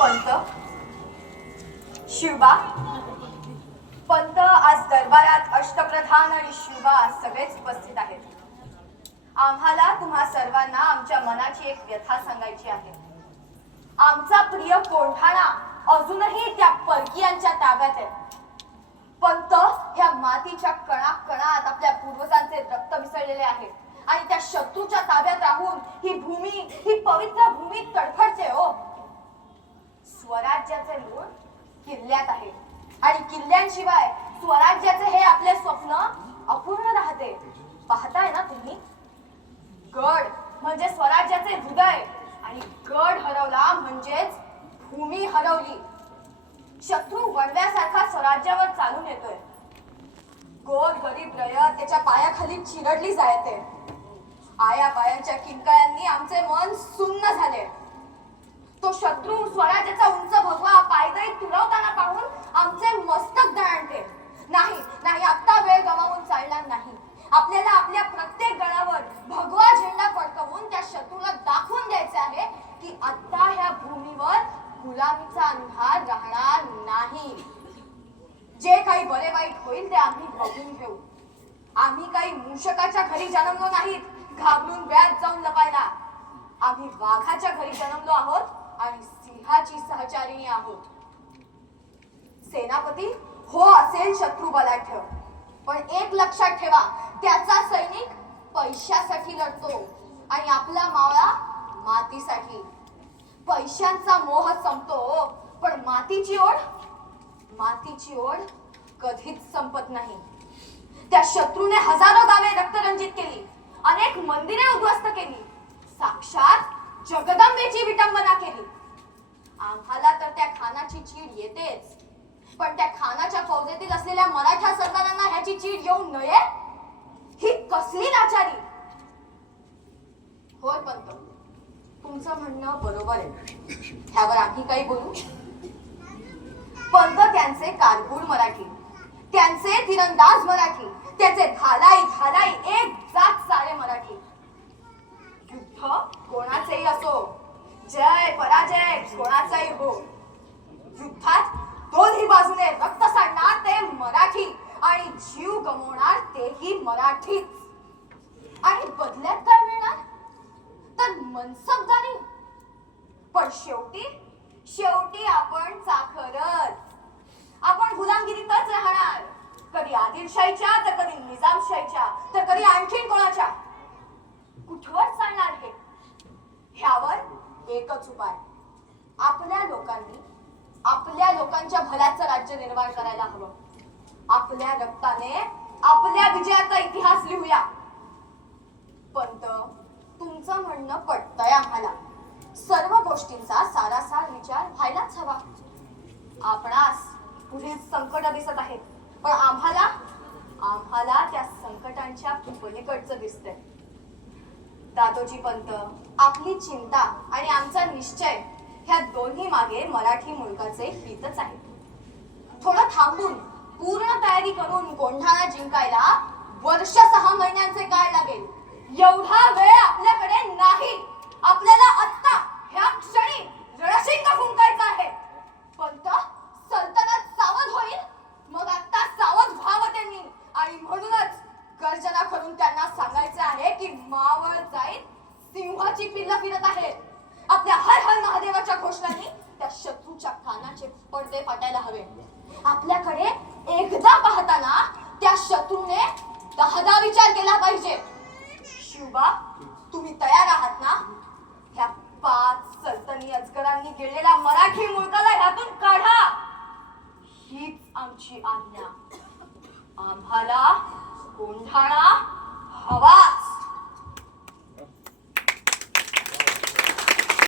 पंत, शिवबा, पंत, आज दरबारात अष्टप्रधान आणि शिवबा सगळेच उपस्थित आहेत. आम्हाला तुम्हा सर्वांना आमच्या मनाची एक व्यथा सांगायची आहे. आमचा प्रिय कोंढाणा अजूनही त्या परकीयांच्या ताब्यात आहे. पंत, ह्या मातीच्या कणाकणात आपल्या पूर्वजांचे रक्त मिसळलेले आहे आणि त्या शत्रूच्या ताब्यात राहून ही भूमी, ही पवित्र भूमी तडफडते हो. स्वराज्याचे मूळ किल्ल्यात आहे आणि किल्ल्यांशिवाय स्वराज्याचे हे आपले स्वप्न अपूर्ण राहते. पाहताय ना तुम्ही, गड म्हणजे स्वराज्याचे हृदय आणि गड हरवला म्हणजेच भूमी हरवली. शत्रू वणव्यासारखा स्वराज्यावर चालून येतोय. गोर गरीब रयत त्याच्या पायाखाली चिरडली जायते. आया पायांच्या किंकाळ्यांनी आमचे मन सुन्न झाले. तो शत्रू स्वराज्याचा उंच भगवा पायदळी तुडवताना पाहून आमचे मस्तक दणाणते. नाही नाही, आता वेळ गमावून चालणार नाही. आपल्याला आपल्या प्रत्येक गडावर भगवा झेंडा फडकवून त्या शत्रूला दाखवून द्यायचे आहे की आता ह्या भूमीवर गुलामीचा अंधार राहणार नाही. जे काही बरे वाईट होईल ते आम्ही बघून घेऊ. आम्ही काही मूषकाच्या घरी जन्मलो नाहीत घाबरून व्याज जाऊन लपायला. आम्ही वाघाच्या घरी जन्मलो आहोत आणि सिंहाची सहचारिणी आहोत. सेनापती हो असेल शत्रू बलाढ्य, पण एक लक्षात ठेवा, त्याचा सैनिक पैशासाठी लढतो आणि आपला मावळा मातीसाठी. पैशांचा मोह संपतो, पण मातीची ओढ कधीच संपत नाही. त्या शत्रूने हजारो गावे रक्तरंजित केली, अनेक मंदिरे उद्ध्वस्त केली, साक्षात जगदंबेची विटंबना केली. आम्हाला तर त्या खानाची चीड येतेच, पण त्या खानाच्या फौजेतील असलेल्या मराठा सरदारांना ह्याची चीड येऊ नये ही कसली लाचारी. होय पंत, तुमचं म्हणणं बरोबर आहे. ह्यावर आम्ही काही बोलू? पंत त्यांचे कारकूड मराठी, त्यांचे तिरंदाज मराठी, त्याचे घालाई एक जात सारे मराठी. युद्ध कोणाचेही असो, जय पराजय कोणाचाही हो, युद्धात दोन्ही बाजूने रक्त सांडणार ते मराठी आणि जीव गमावणार तेही मराठीच. आणि बदल्यात काय मिळणार? तर मनसबदारी. पण शेवटी आपण चाकरच. आपण गुलामगिरीतच राहणार, कधी आदिलशाहीच्या तर कधी निजामशाहीच्या तर कधी आणखीन कोणाच्या. कुठवर चालणार हे? ह्यावर एकच उपाय. आपल्या लोकांच्या भल्याचं राज्य निर्माण करायला हवं. आपल्या रक्ताने आपल्या विजयाचा इतिहास लिहूया. पंत, तुमचं म्हणणं पटतंय आम्हाला. सर्व गोष्टींचा सारासार विचार व्हायलाच हवा. आपणास पुढील संकट दिसत आहेत, पण आम्हाला त्या संकटांच्या पलीकडचं दिसतंय. दादोजी पंत, आपली चिंता आणि आमचा निश्चय ह्या दोन्ही मागे मराठी मुलकाचे हितच आहे. थोडं थांबून पूर्ण तयारी करून कोंढाणा जिंकायला वर्ष 6 महिन्यांचे काळ लागेल. एवढा वेळ आपल्याकडे नाही. आपल्याला आत्ता ह्या क्षणी रणशिंग फुंकायचा आहे. पंत, सल्तनत सावध होईल, मग आत्ता सावध व्हावं त्यांनी. आणि म्हणूनच गर्जना करून त्यांना सांगायचं आहे की मावळ जाईल, सिंहाची पिल्लं फिरत आहे. आपल्या हर हर महादेवाच्या घोषणांनी त्या शत्रूच्या कानाचे पडदे फाटायला हवे. आपल्याकडे एकदा पाहताना त्या शत्रूने 10दा विचार केला पाहिजे. शिवबा, तुम्ही तयार आहात ना? ह्या 5 सल्तनी अजगरांनी गेलेल्या मराठी मुलकाला ह्यातून काढा, हीच आमची आज्ञा. आम्हाला कोंढाणा हवा.